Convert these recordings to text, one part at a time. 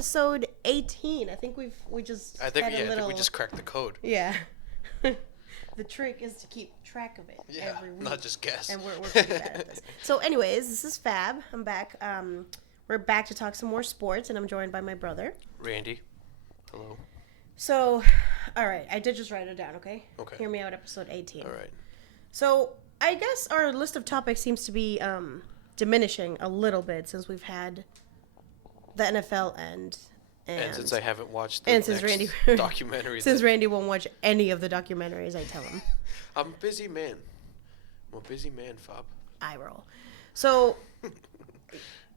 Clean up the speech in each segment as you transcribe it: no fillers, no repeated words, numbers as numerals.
episode 18. I think we just I think we just cracked the code. Yeah. The trick is to keep track of it every week. Not just guess. And we're pretty bad at this. So anyways, this is Fab. I'm back. We're back to talk some more sports, and I'm joined by my brother. Randy. Hello. So, all right. I did just write it down, okay? Okay. Hear me out, episode 18. All right. So, I guess our list of topics seems to be diminishing a little bit since we've had the NFL end. And since I haven't watched the documentaries. Since Randy won't watch any of the documentaries, I tell him. I'm a busy man. I'm a busy man, Fab. I roll. So,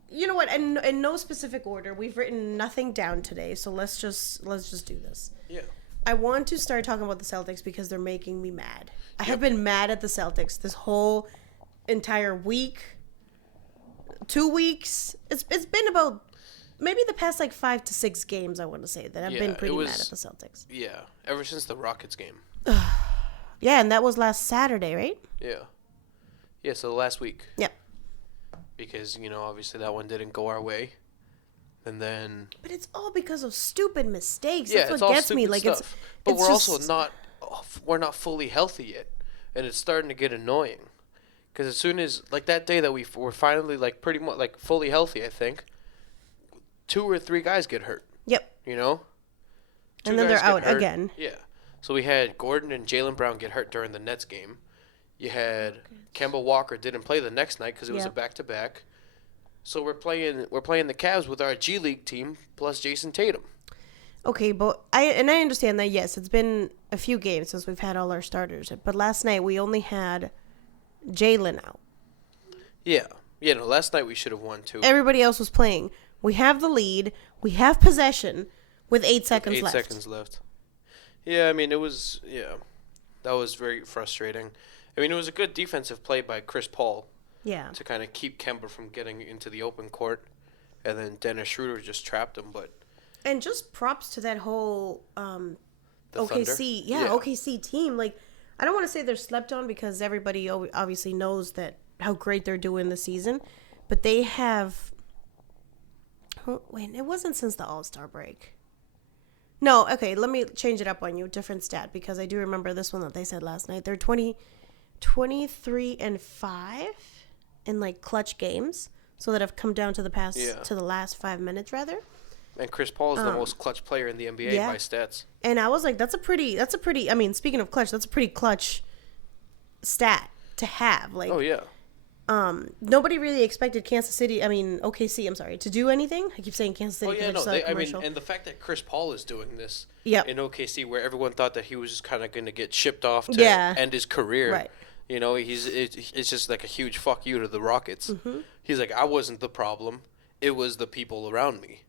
you know what? In no specific order, we've written nothing down today. So let's just do this. Yeah. I want to start talking about the Celtics because they're making me mad. I have been mad at the Celtics this whole entire week, 2 weeks. It's been about maybe the past 5 to 6 games, I want to say, that I've been pretty mad at the Celtics. Yeah, ever since the Rockets game. Yeah, and that was last Saturday, right? Yeah. Yeah, so last week. Yep. Because, obviously that one didn't go our way. And then... But it's all because of stupid mistakes. Yeah, That's what gets me. Stuff. But we're also we're not fully healthy yet. And it's starting to get annoying. Because as soon as, that day that we were finally, pretty much, fully healthy, I think, 2 or 3 guys get hurt. Yep. And then they're out again. Yeah. So we had Gordon and Jaylen Brown get hurt during the Nets game. You had Kemba Walker didn't play the next night because it was a back-to-back. So we're playing the Cavs with our G League team plus Jason Tatum. Okay, but I understand that, yes, it's been a few games since we've had all our starters. But last night we only had Jaylen out. Yeah. Yeah, no, last night we should have won too. Everybody else was playing. We have the lead. We have possession with 8 seconds left. 8 seconds left. Yeah, I mean, that was very frustrating. I mean, it was a good defensive play by Chris Paul. Yeah. To kind of keep Kemba from getting into the open court. And then Dennis Schroeder just trapped him, but... And just props to that whole OKC. Yeah, OKC team. I don't want to say they're slept on because everybody obviously knows that how great they're doing this season. But they have... Oh, wait, it wasn't since the All-Star break. No, okay, let me change it up on you. Different stat, because I do remember this one that they said last night. They're 23-5 in clutch games, so that have come down to the last 5 minutes rather. And Chris Paul is the most clutch player in the NBA by stats. And I was like, that's a pretty. I mean, speaking of clutch, that's a pretty clutch stat to have. Oh yeah. Nobody really expected OKC, I'm sorry, to do anything. I keep saying Kansas City. Oh, yeah, no, and the fact that Chris Paul is doing this in OKC, where everyone thought that he was just kind of going to get shipped off to end his career. Right. It's just like a huge fuck you to the Rockets. Mm-hmm. He's like, I wasn't the problem. It was the people around me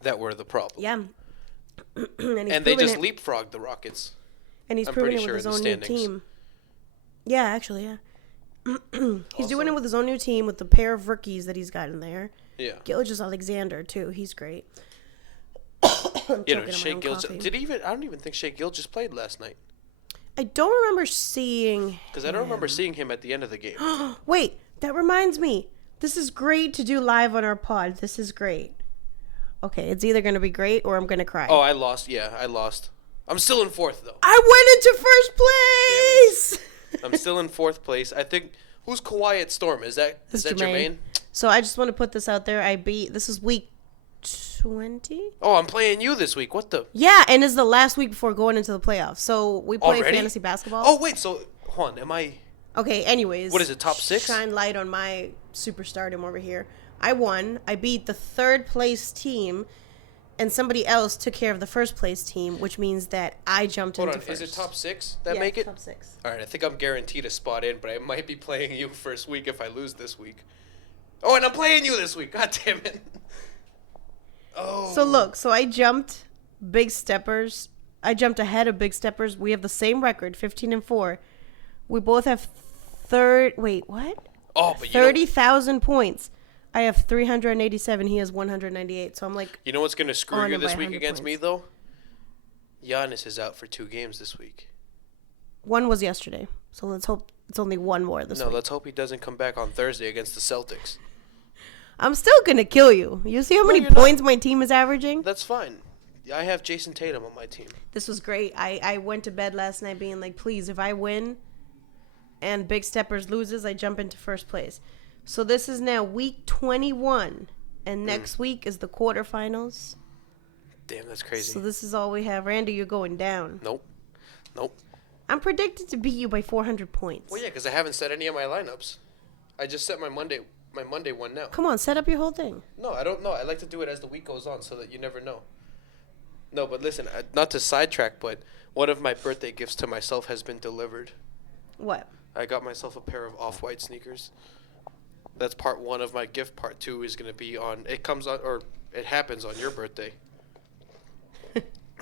that were the problem. Yeah. And they just leapfrogged the Rockets. And he's proving it with his own new team. Yeah, actually, yeah. He's doing it with his own new team with the pair of rookies that he's got in there. Yeah. Gilgeous-Alexander too. He's great. Shea Gilgeous. I don't even think Shea Gilgeous played last night. I don't remember seeing. Because I don't remember seeing him at the end of the game. Wait, that reminds me. This is great to do live on our pod. This is great. Okay, it's either going to be great or I'm going to cry. Oh, I lost. Yeah, I lost. I'm still in 4th though. I went into first place. I'm still in 4th place. I think, who's Kawhi at Storm? Is that Jermaine? So I just want to put this out there. This is week 20. Oh, I'm playing you this week. What the? Yeah, and it's the last week before going into the playoffs. So we play fantasy basketball. Oh, wait. So, hold on. Am I? Okay, anyways. What is it, top 6? Shine light on my superstardom over here. I won. I beat the 3rd place team. And somebody else took care of the 1st place team, which means that I jumped into first. Is it top 6 that make it? Top 6. All right, I think I'm guaranteed a spot in, but I might be playing you first week if I lose this week. Oh, and I'm playing you this week. God damn it. Oh. So look, I jumped Big Steppers. I jumped ahead of Big Steppers. We have the same record, 15-4. We both have wait, what? Oh, but 30,000 points. I have 387. He has 198. So I'm like, you know what's going to screw you this week against me, though? Giannis is out for 2 games this week. One was yesterday. So let's hope it's only one more this week. No, let's hope he doesn't come back on Thursday against the Celtics. I'm still going to kill you. You see how many points my team is averaging? That's fine. I have Jason Tatum on my team. This was great. I went to bed last night being like, please, if I win and Big Steppers loses, I jump into first place. So this is now week 21. And next week is the quarterfinals. Damn, that's crazy. So this is all we have. Randy, you're going down. Nope. I'm predicted to beat you by 400 points. Well, yeah, because I haven't set any of my lineups. I just set my Monday one now. Come on, set up your whole thing. No, I don't know. I like to do it as the week goes on so that you never know. No, but listen, not to sidetrack, but one of my birthday gifts to myself has been delivered. What? I got myself a pair of off-white sneakers. That's part one of my gift. Part two is going to be on... It comes on... Or it happens on your birthday.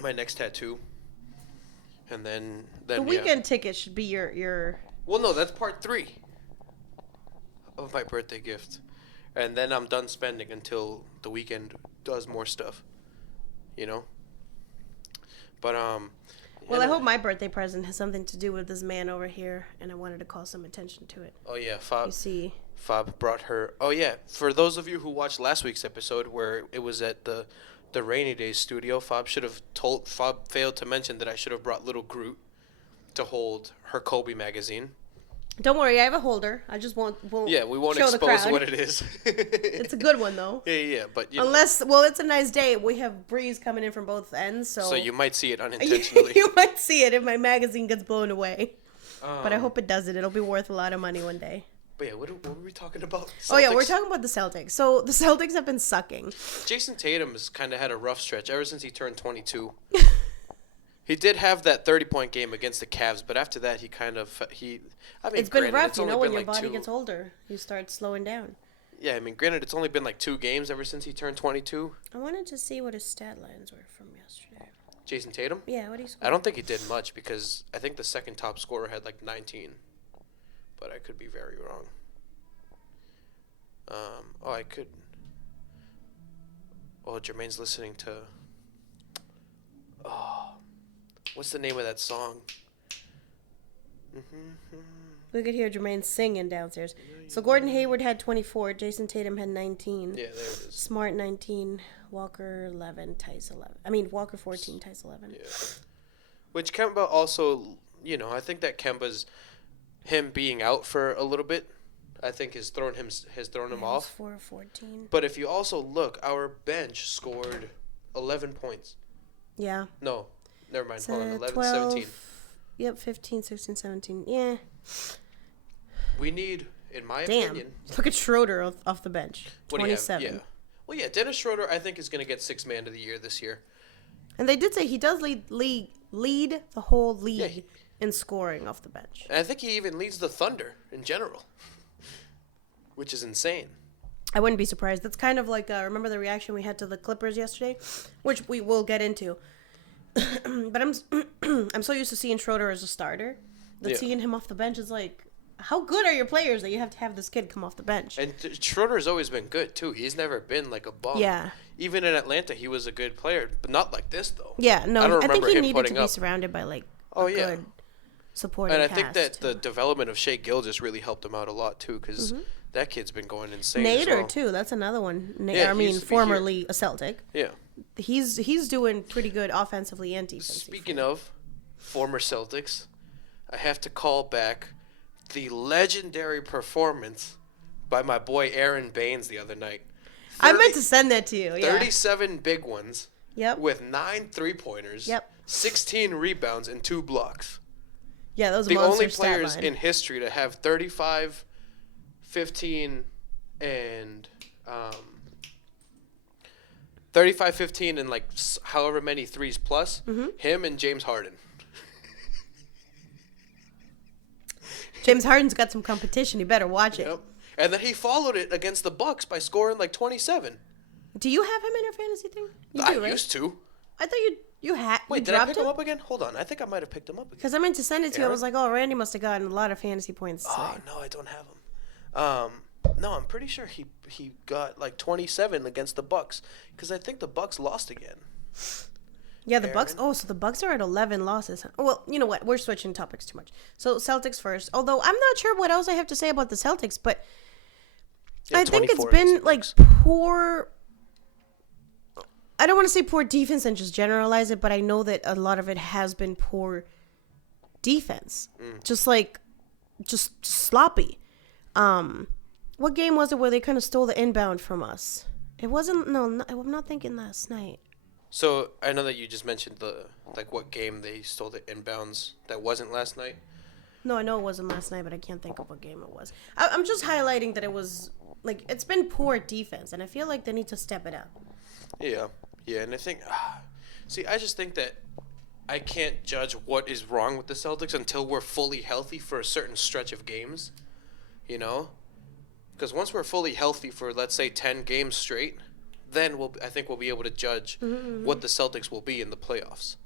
My next tattoo. And then the weekend ticket should be your... Well, no, that's part 3 of my birthday gift. And then I'm done spending until the weekend does more stuff. You know? But, Well, I hope my birthday present has something to do with this man over here, and I wanted to call some attention to it. Oh, yeah, Fab. You see... Fab brought her... Oh, yeah, for those of you who watched last week's episode where it was at the Rainy Days studio, Fab failed to mention that I should have brought little Groot to hold her Kobe magazine. Don't worry, I have a holder. I just won't Yeah, we won't expose what it is. It's a good one, though. Yeah, but... Unless, well, it's a nice day. We have breeze coming in from both ends, so... So you might see it unintentionally. You might see it if my magazine gets blown away. But I hope it doesn't. It'll be worth a lot of money one day. But yeah, what were we talking about? Celtics? Oh, yeah, we're talking about the Celtics. So the Celtics have been sucking. Jason Tatum has kind of had a rough stretch ever since he turned 22. He did have that 30-point game against the Cavs, but after that, It's been rough, when your body gets older, you start slowing down. Yeah, I mean, granted, it's only been like 2 games ever since he turned 22. I wanted to see what his stat lines were from yesterday. Jason Tatum? Yeah, what did he score? I don't think he did much because I think the second top scorer had like 19. But I could be very wrong. I could... Oh, Jermaine's listening to... Oh... What's the name of that song? We could hear Jermaine singing downstairs. So Gordon Hayward had 24. Jason Tatum had 19. Yeah, there it is. Smart 19. Walker 11. Tice 11. I mean, Walker 14. Tice 11. Yeah. Which Kemba also, I think that Kemba's him being out for a little bit, I think has thrown him off. 4 of 14. But if you also look, our bench scored 11 points. Yeah. No. Never mind. Hold on. 11, 12, 17. Yep, 15, 16, 17. Yeah. We need, in my opinion... Look at Schroeder off the bench. 27. Yeah. Well, yeah, Dennis Schroeder, I think, is going to get 6th man of the year this year. And they did say he does lead the whole league in scoring off the bench. And I think he even leads the Thunder in general, which is insane. I wouldn't be surprised. That's kind of like, remember the reaction we had to the Clippers yesterday? Which we will get into. But I'm so used to seeing Schroeder as a starter that seeing him off the bench is like, how good are your players that you have to have this kid come off the bench? And Schroeder's always been good too. He's never been like a bum. Yeah. Even in Atlanta, he was a good player, but not like this though. Yeah, no. I think he needed to be surrounded by like good supporting cast. And I think that the development of Shai Gilgeous really helped him out a lot too, because that kid's been going insane. Nader too. That's another one. Formerly a Celtic. Yeah. He's doing pretty good offensively and defensively. Speaking of former Celtics, I have to call back the legendary performance by my boy Aaron Baines the other night. I meant to send that to you. 37 big ones. Yep. With 9 3-pointers. Yep. 16 rebounds and 2 blocks. Yeah, those are the only players in history to have 35, 15, and 35, 15, and like however many threes plus. Him and James Harden. James Harden's got some competition. You better watch it. Yep. And then he followed it against the Bucks by scoring like 27. Do you have him in your fantasy thing? You I do, right? used to. I thought you had. Wait, did I pick him up again? Hold on. I think I might have picked him up again. Because I meant to send it to you. I was like, oh, Randy must have gotten a lot of fantasy points today. Oh, no, I don't have him. No, I'm pretty sure he got like 27 against the Bucks because I think the Bucks lost again. Yeah, the Bucks. Oh, so the Bucks are at 11 losses. Well, you know what? We're switching topics too much. So Celtics first. Although I'm not sure what else I have to say about the Celtics, but Yeah, I think it's been like poor. I don't want to say poor defense and just generalize it, but I know that a lot of it has been poor defense. Just sloppy. What game was it where they kind of stole the inbound from us? It wasn't. No, I'm not thinking last night. So I know that you just mentioned what game they stole the inbounds. That wasn't last night. No, I know it wasn't last night, but I can't think of what game it was. I'm just highlighting that it was it's been poor defense, and I feel like they need to step it up. Yeah, and I think, I just think that I can't judge what is wrong with the Celtics until we're fully healthy for a certain stretch of games, because once we're fully healthy for, let's say, 10 games straight, then I think we'll be able to judge what the Celtics will be in the playoffs.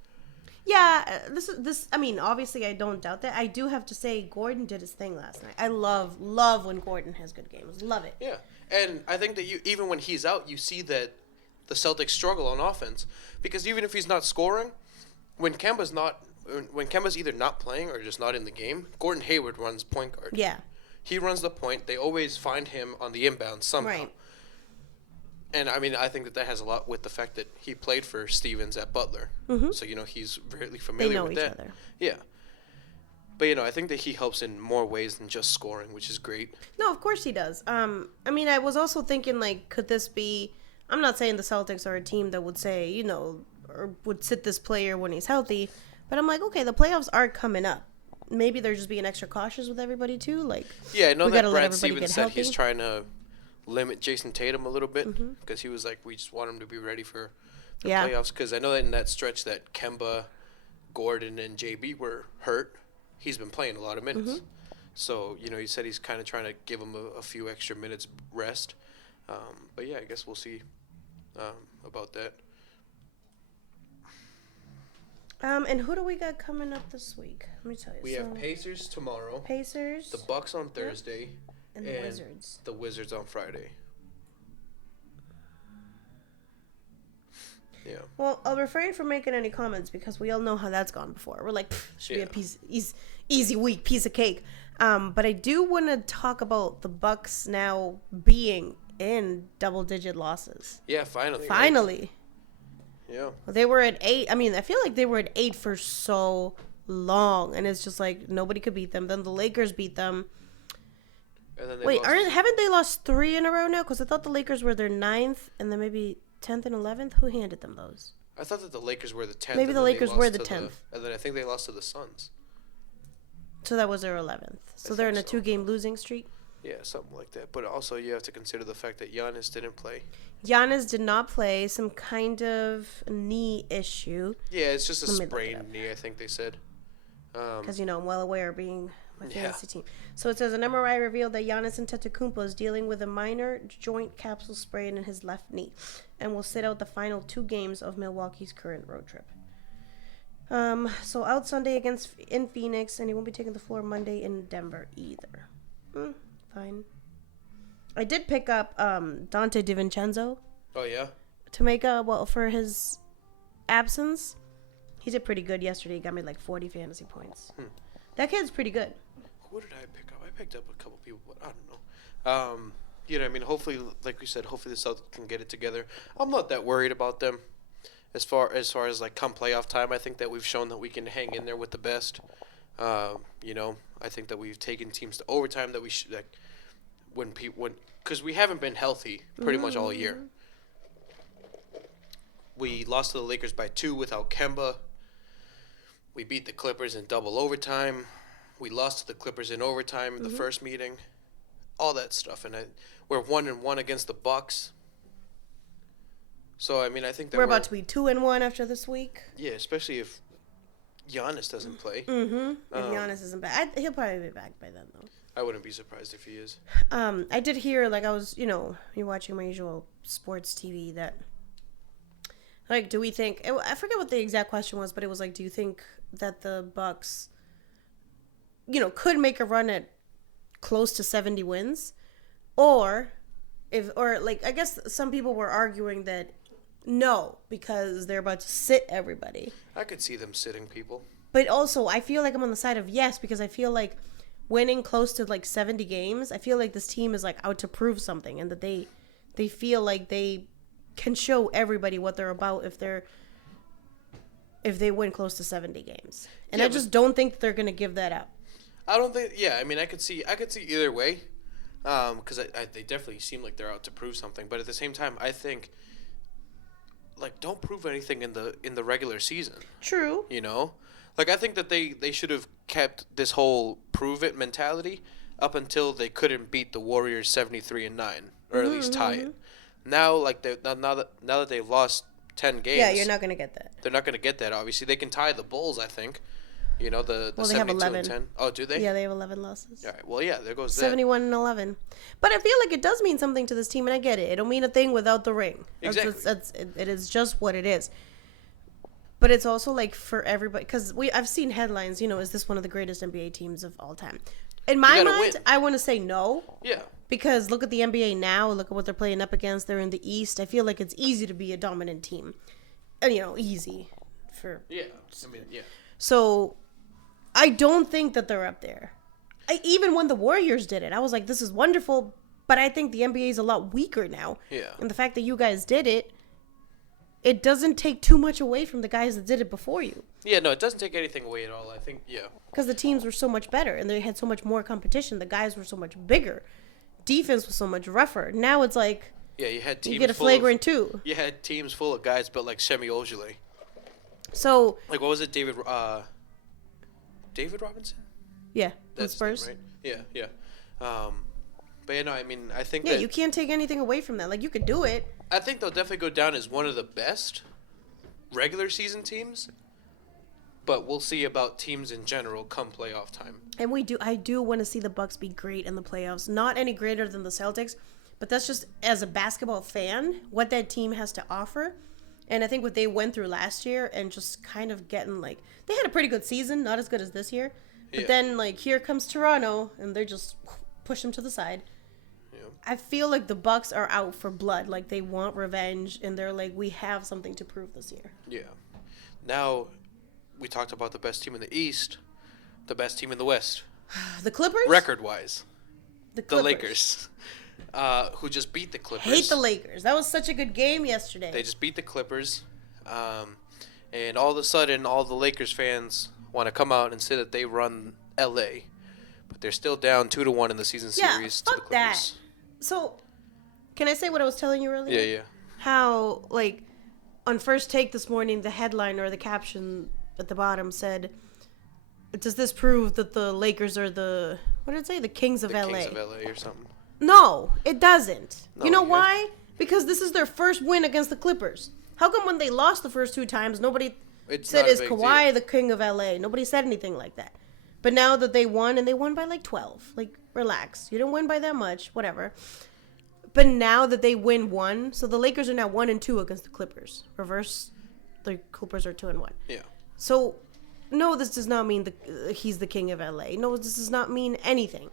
Yeah, this. I mean, obviously, I don't doubt that. I do have to say, Gordon did his thing last night. I love when Gordon has good games. Love it. Yeah, and I think that even when he's out, you see that the Celtics struggle on offense, because even if he's not scoring, when Kemba's either not playing or just not in the game, Gordon Hayward runs point guard. Yeah, he runs the point. They always find him on the inbound somehow. Right. And, I mean, I think that has a lot with the fact that he played for Stevens at Butler. Mm-hmm. So, he's really familiar with that. They know each other. Yeah. But, I think that he helps in more ways than just scoring, which is great. No, of course he does. I mean, I was also thinking, could this be... I'm not saying the Celtics are a team that would say, or would sit this player when he's healthy. But I'm like, okay, the playoffs are coming up. Maybe they're just being extra cautious with everybody, too. Yeah, I know that Brad Stevens said he's trying to limit Jason Tatum a little bit, because he was like, we just want him to be ready for the playoffs, because I know that in that stretch that Kemba, Gordon, and JB were hurt, he's been playing a lot of minutes. So, he said he's kind of trying to give him a few extra minutes rest. But yeah, I guess we'll see about that. And who do we got coming up this week? Let me tell you. We have Pacers tomorrow. Pacers. The Bucks on Thursday. Yep. And the Wizards. The Wizards on Friday. Yeah. Well, I'll refrain from making any comments because we all know how that's gone before. We're like, should be a easy week, piece of cake. But I do want to talk about the Bucks now being in double-digit losses. Yeah, finally. Finally. Right? Yeah. They were at 8. I mean, I feel like they were at 8 for so long, and it's just like nobody could beat them. Then the Lakers beat them. And then haven't they lost 3 in a row now? Because I thought the Lakers were their 9th, and then maybe 10th and 11th. Who handed them those? I thought that the Lakers were the 10th. Maybe the Lakers were the 10th. And then I think they lost to the Suns. So that was their 11th. So they're in a 2-game losing streak? Yeah, something like that. But also you have to consider the fact that Giannis didn't play. Giannis did not play. Some kind of knee issue. Yeah, it's just a sprained knee, I think they said. Because, I'm well aware of being my fantasy team. So it says an MRI revealed that Giannis Antetokounmpo is dealing with a minor joint capsule sprain in his left knee and will sit out the final 2 games of Milwaukee's current road trip. So out Sunday in Phoenix, and he won't be taking the floor Monday in Denver either. Fine. I did pick up Dante DiVincenzo. Oh, yeah? To make for his absence. He did pretty good yesterday. He got me 40 fantasy points. That kid's pretty good. Who did I pick up? I picked up a couple people, but I don't know. I mean, hopefully, like we said, hopefully the Celtics can get it together. I'm not that worried about them. As far as come playoff time, I think that we've shown that we can hang in there with the best. I think that we've taken teams to overtime that we should because we haven't been healthy pretty much all year. We lost to the Lakers by 2 without Kemba. We beat the Clippers in double overtime. We lost to the Clippers in overtime in the first meeting. All that stuff, and we're 1-1 against the Bucks. So I mean, I think that we're about to be 2-1 after this week. Yeah, especially if Giannis doesn't play. If Giannis isn't back, he'll probably be back by then, though. I wouldn't be surprised if he is. I did hear, I was, you're watching my usual sports TV that, do we think? I forget what the exact question was, but it was do you think that the Bucks, could make a run at close to 70 wins, I guess some people were arguing that. No, because they're about to sit everybody. I could see them sitting people. But also, I feel like I'm on the side of yes, because I feel like winning close to like 70 games, I feel like this team is like out to prove something, and that they feel like they can show everybody what they're about if they win close to 70 games. And I just don't think they're going to give that up. I don't think. Yeah, I mean, I could see either way, because they definitely seem like they're out to prove something. But at the same time, I think, like, don't prove anything in the regular season. True. You know, like, I think that they should have kept this whole prove it mentality up until they couldn't beat the Warriors 73-9, or at least tie it. Now, like, now that they've lost 10 games. Yeah, you're not going to get that. They're not going to get that, obviously. They can tie the Bulls, I think. You know, the well, 72-10. Oh, do they? Yeah, they have 11 losses. All right. Well, yeah, there goes 71-11. But I feel like it does mean something to this team, and I get it. It don't mean a thing without the ring. Exactly. It is just what it is. But it's also like for everybody, because I've seen headlines, you know, is this one of the greatest NBA teams of all time? In my mind, I want to say no. Yeah. Because look at the NBA now. Look at what they're playing up against. They're in the East. I feel like it's easy to be a dominant team. And, you know, easy. Yeah. I mean, yeah. So I don't think that they're up there. Even when the Warriors did it, I was like, this is wonderful. But I think the NBA is a lot weaker now. Yeah. And the fact that you guys did it, it doesn't take too much away from the guys that did it before you. Yeah, no, it doesn't take anything away at all. I think, yeah. Because the teams were so much better and they had so much more competition. The guys were so much bigger. Defense was so much rougher. Now it's like, yeah, you had teams. You get a flagrant too. You had teams full of guys built like Semi Ojeleye. So, like, what was it, David Robinson? Yeah, that's Spurs. Right? Yeah. But, you know, I mean, I think you can't take anything away from that. Like, you could do it. I think they'll definitely go down as one of the best regular season teams. But we'll see about teams in general come playoff time. And I do want to see the Bucks be great in the playoffs. Not any greater than the Celtics, but that's just as a basketball fan, what that team has to offer. And I think what they went through last year and just kind of getting like, they had a pretty good season, not as good as this year. But then like here comes Toronto and they just push them to the side. Yeah. I feel like the Bucks are out for blood. Like they want revenge and they're like, we have something to prove this year. Yeah. Now, we talked about the best team in the East, the best team in the West. The Clippers? Record-wise. The Lakers. Who just beat the Clippers. Hate the Lakers. That was such a good game yesterday. They just beat the Clippers. And all of a sudden, all the Lakers fans want to come out and say that they run L.A. But they're still down 2-1 in the season series to the Clippers. That. So, can I say what I was telling you earlier? Yeah. How, like, on First Take this morning, the headline or the caption at the bottom said, does this prove that the Lakers are the, what did it say? The Kings of LA. Kings of LA or something. No, it doesn't. No, you know why? Because this is their first win against the Clippers. How come when they lost the first two times, nobody said, is Kawhi the King of LA? Nobody said anything like that. But now that they won, and they won by like 12, like, relax. You didn't win by that much, whatever. But now that they win one, so the Lakers are now 1-2 against the Clippers. Reverse, the Clippers are 2-1. Yeah. So, no, this does not mean he's the king of LA. No, this does not mean anything.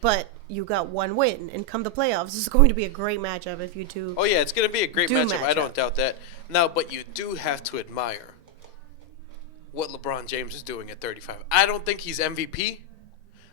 But you got one win, and come the playoffs, this is going to be a great matchup if you two. Oh yeah, it's going to be a great matchup. I don't doubt that. Now, but you do have to admire what LeBron James is doing at 35. I don't think he's MVP.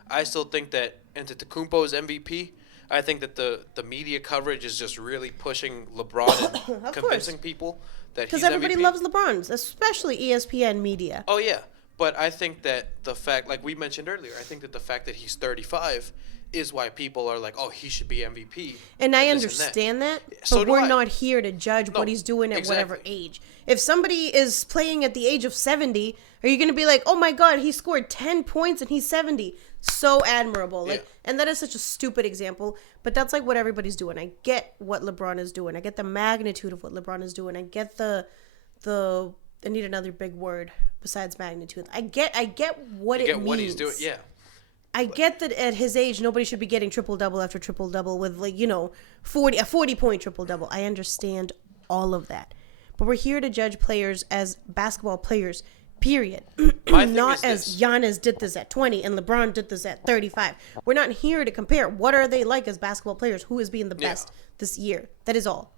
I still think that Antetokounmpo is MVP. I think that the media coverage is just really pushing LeBron and convincing people that he's MVP. Because everybody loves LeBron, especially ESPN media. Oh, yeah. But I think that the fact, like we mentioned earlier, I think that the fact that he's 35 is why people are like, oh, he should be MVP. And I understand that, but we're not here to judge what he's doing at whatever age. If somebody is playing at the age of 70, are you going to be like, oh my God, he scored 10 points and he's 70? So admirable. Like, and that is such a stupid example, but that's like what everybody's doing. I get what LeBron is doing. I get the magnitude of what LeBron is doing. I get the I need another big word besides magnitude. I get what it means. What he's doing, yeah. I get that at his age, nobody should be getting triple-double after triple-double with, like, you know, a 40-point triple-double. I understand all of that. But we're here to judge players as basketball players, period. Not as Giannis did this at 20 and LeBron did this at 35. We're not here to compare. What are they like as basketball players? Who is being the best this year? That is all.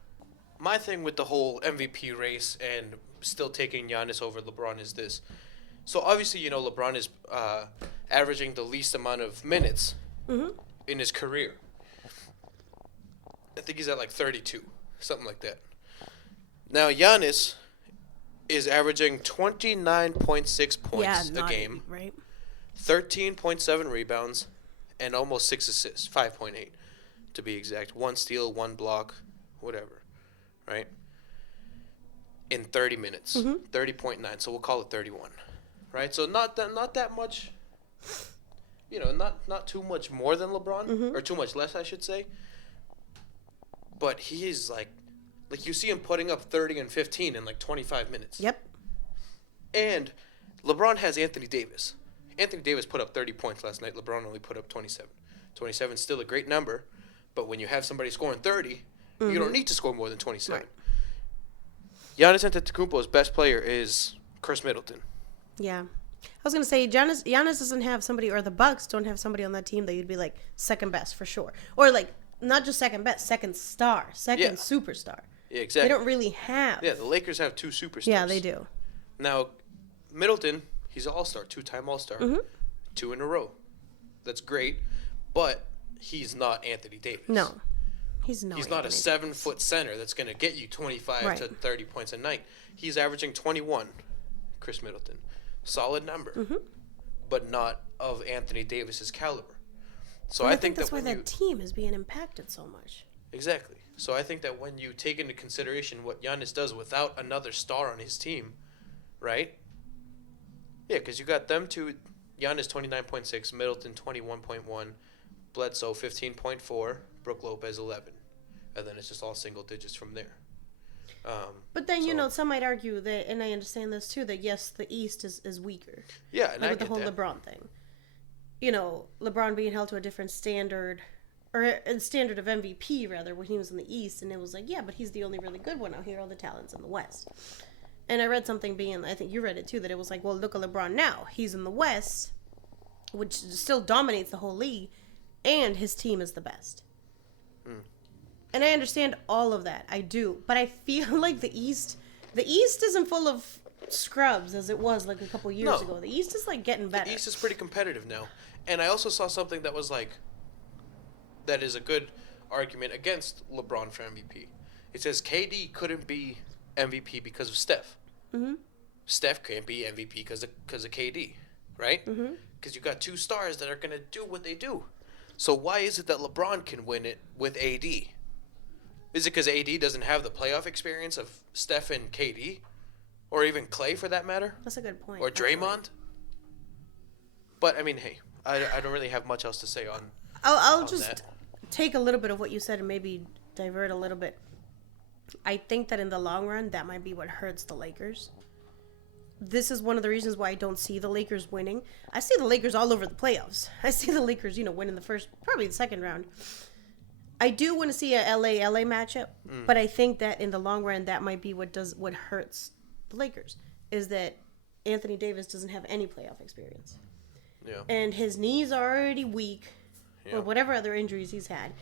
My thing with the whole MVP race and still taking Giannis over LeBron is this. So, obviously, you know, LeBron is averaging the least amount of minutes in his career. I think he's at like 32, something like that. Now, Giannis is averaging 29.6 points a game, right? 13.7 rebounds, and almost 6 assists, 5.8 to be exact. 1 steal, 1 block, whatever, right? In 30 minutes, 30.9. So we'll call it 31, right? So not that much. Not too much more than LeBron, or too much less, I should say. But he's like you see him putting up 30 and 15 in like 25 minutes. Yep. And LeBron has Anthony Davis. Anthony Davis put up 30 points last night. LeBron only put up 27. 27 is still a great number, but when you have somebody scoring 30, you don't need to score more than 27. Right. Giannis Antetokounmpo's best player is Chris Middleton. Yeah. I was going to say, Giannis doesn't have somebody, or the Bucks don't have somebody on that team that you'd be like second best for sure. Or like, not just second best, second star, second superstar. Yeah, exactly. They don't really have. Yeah, the Lakers have 2 superstars. Yeah, they do. Now, Middleton, he's an all-star, 2-time all-star, 2 in a row. That's great, but he's not Anthony Davis. No, he's not. He's not a 7-foot center that's going to get you 25 to 30 points a night. He's averaging 21, Chris Middleton. Solid number, but not of Anthony Davis's caliber. So I think that's why that team is being impacted so much. Exactly. So I think that when you take into consideration what Giannis does without another star on his team, right? Yeah, because you got them two, Giannis 29.6, Middleton 21.1, Bledsoe 15.4, Brook Lopez 11. And then it's just all single digits from there. But then, some might argue that, and I understand this too, that yes, the East is weaker. Yeah, and like I with get the whole that. LeBron thing. LeBron being held to a different standard, or a standard of MVP rather, when he was in the East, and it was like, yeah, but he's the only really good one out here. All the talent's in the West. And I read something I think you read it too, that it was like, well, look at LeBron now. He's in the West, which still dominates the whole league, and his team is the best. And I understand all of that. I do. But I feel like the East isn't full of scrubs as it was like a couple years ago. The East is like getting better. The East is pretty competitive now. And I also saw something that was like, that is a good argument against LeBron for MVP. It says KD couldn't be MVP because of Steph. Steph can't be MVP because of KD, right? Because you got 2 stars that are going to do what they do. So why is it that LeBron can win it with AD? Is it because AD doesn't have the playoff experience of Steph and KD? Or even Clay, for that matter? That's a good point. Or Draymond? But, I mean, hey, I don't really have much else to say on I'll just take a little bit of what you said and maybe divert a little bit. I think that in the long run, that might be what hurts the Lakers. This is one of the reasons why I don't see the Lakers winning. I see the Lakers all over the playoffs. I see the Lakers, winning the first, probably the second round. I do want to see a LA matchup, but I think that in the long run, that might be what hurts the Lakers, is that Anthony Davis doesn't have any playoff experience. Yeah. And his knees are already weak, or whatever other injuries he's had.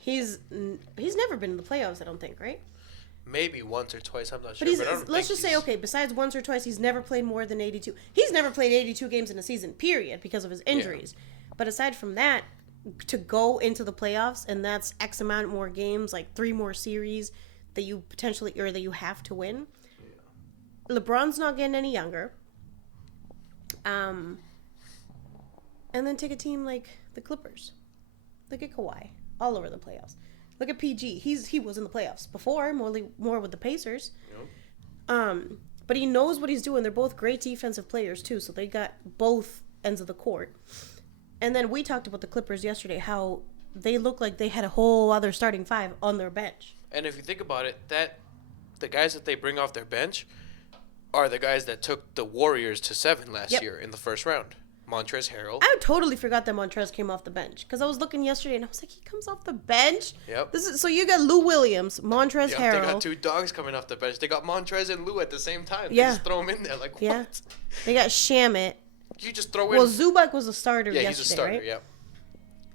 He's never been in the playoffs, I don't think, right? Maybe once or twice, I'm not sure. But let's just say, okay, besides once or twice, he's never played more than 82. He's never played 82 games in a season, period, because of his injuries. Yeah. But aside from that, to go into the playoffs, and that's X amount more games, like 3 more series that you potentially, or that you have to win. Yeah. LeBron's not getting any younger. And then take a team like the Clippers. Look at Kawhi, all over the playoffs. Look at PG. He was in the playoffs before, more with the Pacers. Yep. But he knows what he's doing. They're both great defensive players too, so they got both ends of the court. And then we talked about the Clippers yesterday, how they look like they had a whole other starting 5 on their bench. And if you think about it, the guys that they bring off their bench are the guys that took the Warriors to 7 last year in the first round. Montrezl Harrell. I totally forgot that Montrezl came off the bench, because I was looking yesterday and I was like, he comes off the bench? Yep. So you got Lou Williams, Montrezl Harrell. They got 2 dogs coming off the bench. They got Montrezl and Lou at the same time. They just throw them in there like, what? Yeah. They got Shamit. You just throw in. Well, Zubac was a starter yesterday, he's a starter, right? Yeah.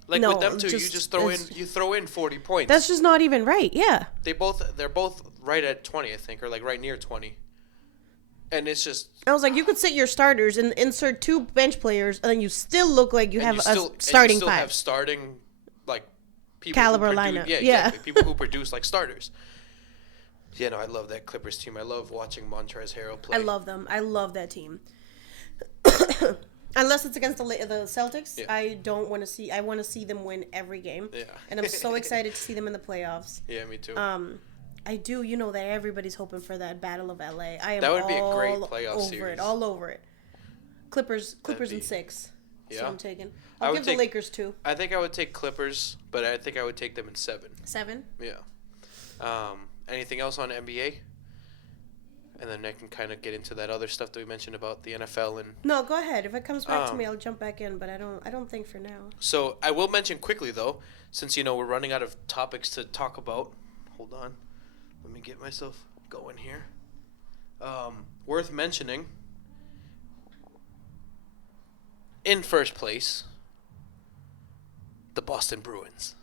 Like with them two, you just throw in 40 points. That's just not even right, yeah. They're both right at 20, I think, or like right near 20. And it's just... I was like, you could sit your starters and insert 2 bench players, and then you still look like you have a starting 5. And you still have starting, like, people caliber lineup. Yeah, exactly. People who produce, like, starters. Yeah, no, I love that Clippers team. I love watching Montrezl Harrell play. I love them. I love that team. Unless it's against the Celtics, yeah. I don't want to see... I want to see them win every game. Yeah. And I'm so excited to see them in the playoffs. Yeah, me too. I do. You know that everybody's hoping for that Battle of LA. I am that would be a great playoff series. All over it. Clippers in 6. Yeah. So I'm taking. I'll give the Lakers 2. I think I would take Clippers, but I think I would take them in 7. 7? Yeah. Anything else on NBA? And then I can kind of get into that other stuff that we mentioned about the NFL and. No, go ahead. If it comes back to me, I'll jump back in. But I don't think for now. So I will mention quickly though, since we're running out of topics to talk about. Hold on. Let me get myself going here. Worth mentioning, in first place, the Boston Bruins.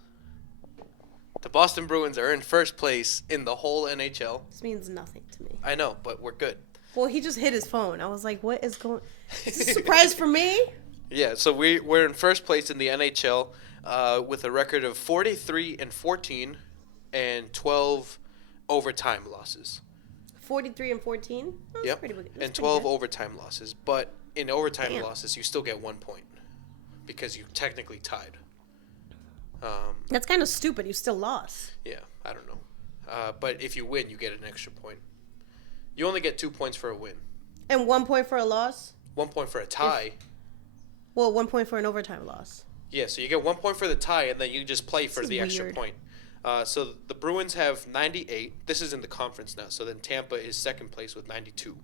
The Boston Bruins are in first place in the whole NHL. This means nothing to me. I know, but we're good. Well, he just hit his phone. I was like, what is going... Is this a surprise for me? Yeah, so we're in first place in the NHL with a record of 43-14 and 12... overtime losses. 43-14? Oh, yep. And 12 overtime losses. But in overtime losses, you still get 1 point because you technically tied. That's kind of stupid. You still lost. Yeah, I don't know. But if you win, you get an extra point. You only get 2 points for a win. And 1 point for a loss? 1 point for a tie. 1 point for an overtime loss. Yeah, so you get 1 point for the tie, and then you just play for the extra point. So the Bruins have 98. This is in the conference now. So then Tampa is second place with 92.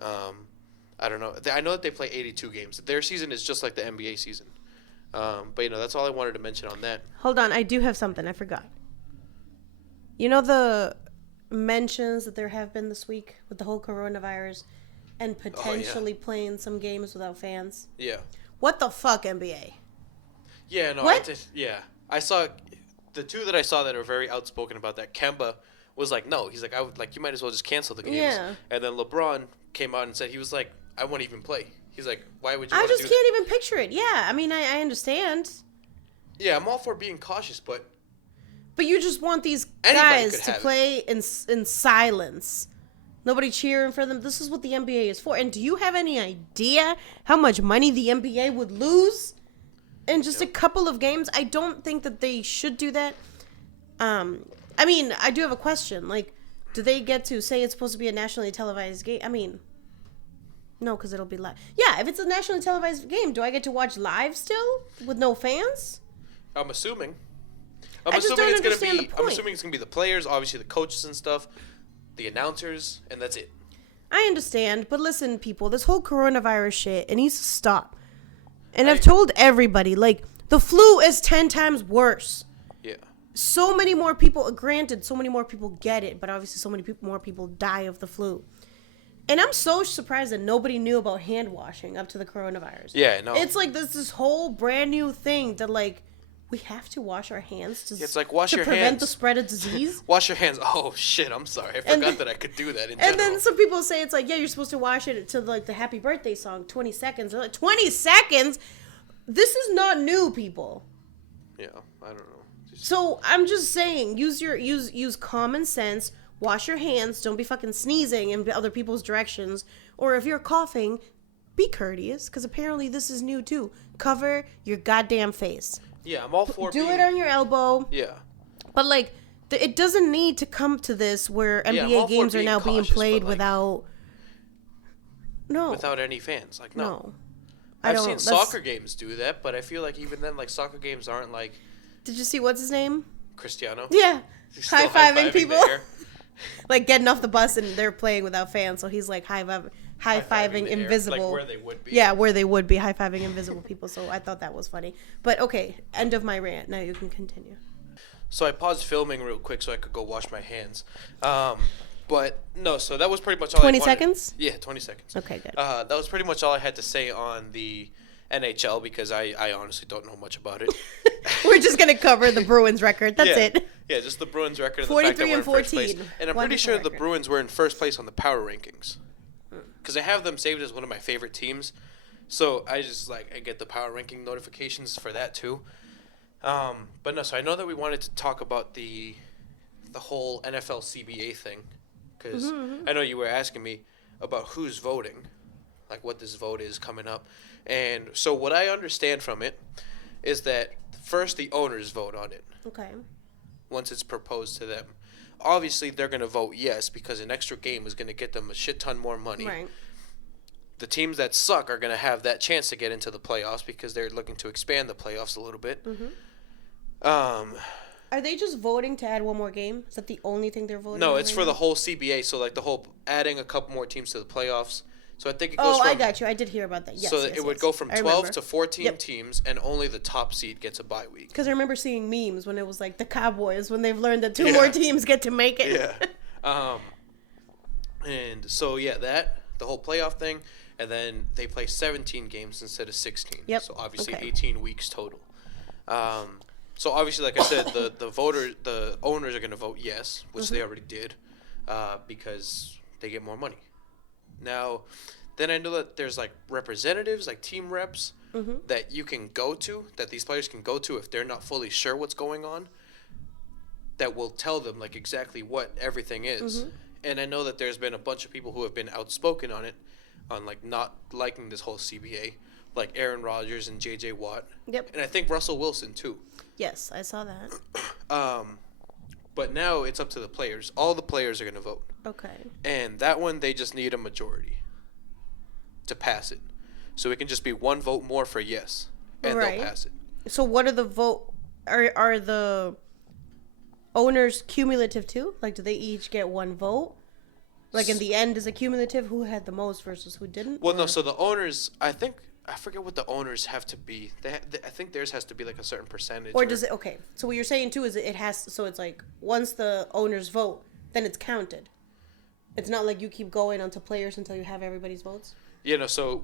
I don't know. I know that they play 82 games. Their season is just like the NBA season. But, that's all I wanted to mention on that. Hold on. I do have something. I forgot. You know the mentions that there have been this week with the whole coronavirus and potentially playing some games without fans? Yeah. What the fuck, NBA? Yeah, no. What? I saw... The 2 that I saw that are very outspoken about that, Kemba was like, no. He's like, you might as well just cancel the games. Yeah. And then LeBron came out and said, he was like, I won't even play. He's like, why would you want to do that? I just can't even picture it. Yeah, I mean, I understand. Yeah, I'm all for being cautious, but... But you just want these guys to play in silence. Nobody cheering for them. This is what the NBA is for. And do you have any idea how much money the NBA would lose in just a couple of games? I don't think that they should do that. I mean, I do have a question. Like, do they get to say it's supposed to be a nationally televised game? I mean, no, because it'll be live. Yeah, if it's a nationally televised game, do I get to watch live still with no fans? I'm assuming. I just don't understand the point. I'm assuming it's going to be the players, obviously the coaches and stuff, the announcers, and that's it. I understand, but listen, people, this whole coronavirus shit, it needs to stop. And I've told everybody, like, the flu is 10 times worse. Yeah. So many more people, granted, so many more people get it, but obviously so many more people die of the flu. And I'm so surprised that nobody knew about hand washing up to the coronavirus. Yeah, no. It's like this whole brand new thing that, like, we have to wash our hands to prevent the spread of disease. Wash your hands. Oh, shit, I'm sorry. I forgot that I could do that in general. And then some people say it's like, yeah, you're supposed to wash it to, like, the happy birthday song, 20 seconds. They're like, 20 seconds? This is not new, people. Yeah, I don't know. So I'm just saying, use common sense. Wash your hands. Don't be fucking sneezing in other people's directions. Or if you're coughing, be courteous, because apparently this is new too. Cover your goddamn face. Yeah, I'm all for it on your elbow. Yeah. But, like, it doesn't need to come to this where NBA games are now being played without... No. Without any fans. Like, no. I've seen soccer games do that, but I feel like even then, like, soccer games aren't like... Did you see what's his name? Cristiano. Yeah. High-fiving people. Like, getting off the bus and they're playing without fans, so he's, like, high-fiving invisible. Like where they would be. Yeah, where they would be high-fiving invisible people, so I thought that was funny. But, okay, end of my rant. Now you can continue. So I paused filming real quick so I could go wash my hands. But, no, so that was pretty much all 20 seconds? Yeah, 20 seconds. Okay, good. That was pretty much all I had to say on the NHL because I honestly don't know much about it. We're just going to cover the Bruins record. That's it. Yeah, just the Bruins record. And 43 the fact that and 14. And I'm pretty sure the Bruins were in first place on the power rankings. because I have them saved as one of my favorite teams. So I just I get the power ranking notifications for that too. But no, so I know that we wanted to talk about the whole NFL CBA thing, because I know you were asking me about who's voting, like what this vote is coming up. And so what I understand from it is that first the owners vote on it. Okay. Once it's proposed to them. Obviously, they're going to vote yes because an extra game is going to get them a shit ton more money. Right. The teams that suck are going to have that chance to get into the playoffs because they're looking to expand the playoffs a little bit. Are they just voting to add one more game? Is that the only thing they're voting on? No, it's right for now? the whole CBA. So, the whole adding a couple more teams to the playoffs. So, I think it goes from... I got you. I did hear about that. Yes, so, it would go from 12 to 14 Yep. teams, and only the top seed gets a bye week. Because I remember seeing memes when it was like the Cowboys, when they've learned that two more teams get to make it. Yeah. And so, that, the whole playoff thing, and then they play 17 games instead of 16. Yep. So, obviously, 18 weeks total. So, obviously, like I said, the owners are going to vote yes, which they already did, because they get more money. Now, then I know that there's, representatives, team reps, that you can go to, that these players can go to if they're not fully sure what's going on, that will tell them, exactly what everything is. And I know that there's been a bunch of people who have been outspoken on it, on, not liking this whole CBA, like Aaron Rodgers and J.J. Watt. Yep. And I think Russell Wilson, too. Yes, I saw that. But now it's up to the players. All the players are going to vote. Okay. And that one, they just need a majority to pass it. So it can just be one vote more for yes, and they'll pass it. So what are the vote? Are the owners cumulative too? Do they each get one vote? In the end, is it cumulative? Who had the most versus who didn't? Well, no. So the owners, I forget what the owners have to be. I think theirs has to be a certain percentage. Or does it? Okay. So what you're saying too is it has. So it's once the owners vote, then it's counted. It's not like you keep going onto players until you have everybody's votes. Yeah. No. So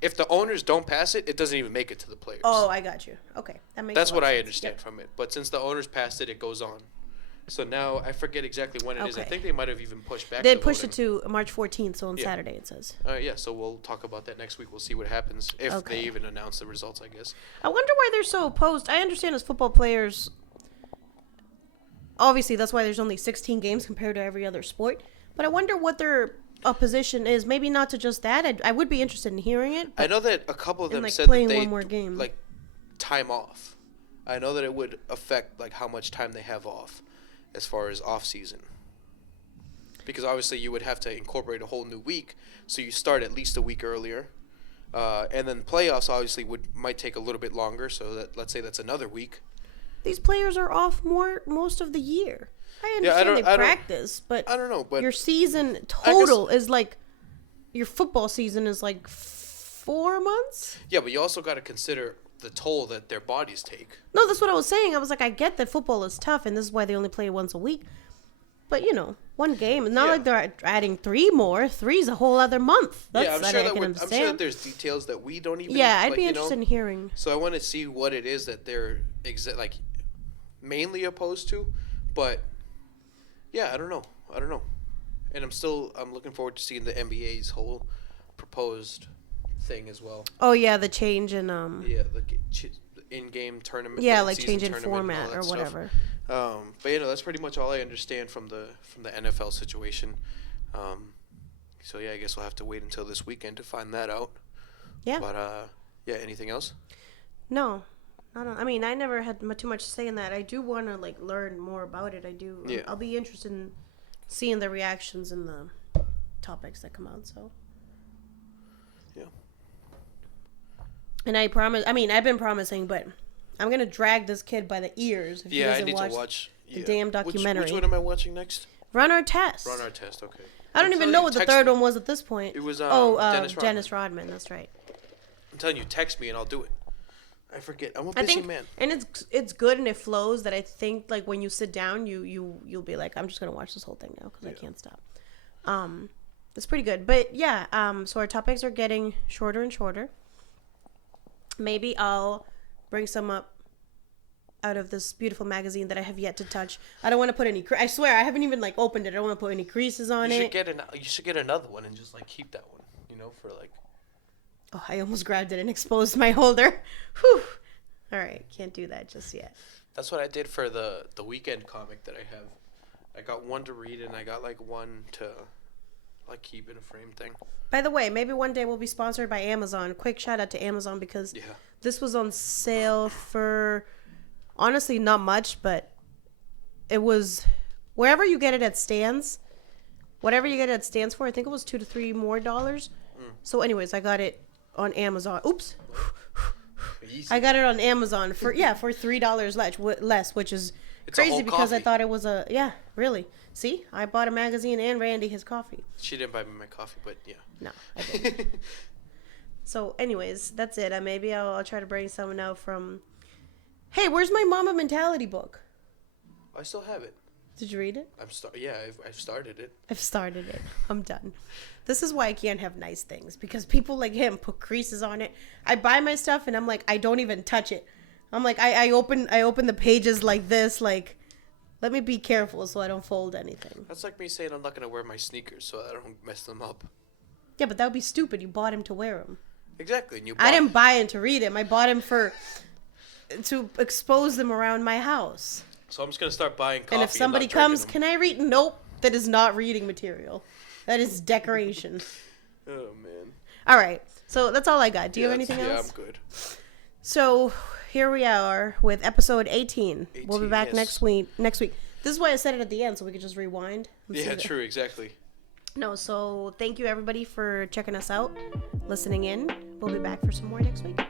if the owners don't pass it, it doesn't even make it to the players. Oh, I got you. Okay, that makes. That's what I understand from it. But since the owners passed it, it goes on. So now I forget exactly when it is. I think they might have even pushed back. They pushed it to March 14th, so on Saturday it says. So we'll talk about that next week. We'll see what happens if they even announce the results, I guess. I wonder why they're so opposed. I understand as football players, obviously that's why there's only 16 games compared to every other sport. But I wonder what their opposition is. Maybe not to just that. I would be interested in hearing it. I know that a couple of them said that they one more game. Time off. I know that it would affect how much time they have off. As far as off season, because obviously you would have to incorporate a whole new week, so you start at least a week earlier, and then playoffs obviously might take a little bit longer. So that let's say that's another week. These players are off most of the year. I understand they practice, but I don't know. But your season total is your football season is 4 months. Yeah, but you also got to consider the toll that their bodies take. No, that's what I was saying. I was I get that football is tough, and this is why they only play once a week. But, one game. It's not like they're adding 3 more. 3's a whole other month. I'm sure that there's details that we don't even... Yeah, I'd be interested in hearing. So I want to see what it is that they're mainly opposed to. But, yeah, I don't know. And I'm looking forward to seeing the NBA's whole proposed thing as well. Oh yeah, the change in the in-game tournament. Yeah, change in format or whatever. But that's pretty much all I understand from the NFL situation. So yeah, I guess we'll have to wait until this weekend to find that out. Yeah. But anything else? No, I mean, I never had too much to say in that. I do want to learn more about it. I do. Yeah. I'll be interested in seeing the reactions and the topics that come out. So. Yeah. And I've been promising, but I'm going to drag this kid by the ears if he doesn't to watch the damn documentary. Which one am I watching next? Run Our Test. Run Our Test, okay. I don't even know what the third one was at this point. It was Dennis Rodman, that's right. I'm telling you, text me and I'll do it. I forget. I'm a busy man. And it's good and it flows that I think when you sit down, you'll be I'm just going to watch this whole thing now because I can't stop. It's pretty good. But yeah, so our topics are getting shorter and shorter. Maybe I'll bring some up out of this beautiful magazine that I have yet to touch. I don't want to put any... I swear, I haven't even opened it. I don't want to put any creases on it. You should get another one and just keep that one. for like. Oh, I almost grabbed it and exposed my holder. Whew. All right, can't do that just yet. That's what I did for the weekend comic that I have. I got one to read and I got like one to like keep in a frame thing. By the way, maybe one day we'll be sponsored by Amazon. Quick shout out to Amazon because this was on sale for honestly not much, but it was wherever you get it at stands. Whatever you get it at stands for, I think it was $2 to $3 more. So anyways, I got it on Amazon. Oops. Easy. I got it on Amazon for $3 less, which is crazy because I thought it was really. See, I bought a magazine and Randy his coffee. She didn't buy me my coffee, but yeah. No, I didn't. So, anyways, that's it. Maybe I'll try to bring someone out from. Hey, where's my Mama Mentality book? I still have it. Did you read it? I've started it. I've started it. I'm done. This is why I can't have nice things because people like him put creases on it. I buy my stuff and I'm like, I don't even touch it. I'm like, I open the pages like this, like, let me be careful so I don't fold anything. That's like me saying I'm not gonna wear my sneakers so I don't mess them up. Yeah, but that would be stupid. You bought him to wear them. Exactly. And I didn't buy him to read him. I bought him to expose them around my house. So I'm just gonna start buying coffee. And if somebody comes, can I read? Nope, that is not reading material. That is decoration. Oh man. All right, so that's all I got. Do you have anything else? Yeah, I'm good. So here we are with episode 18. We'll be back next week. This is why I said it at the end, so we could just rewind. Yeah, true, exactly. No, so thank you everybody for checking us out, listening in. We'll be back for some more next week.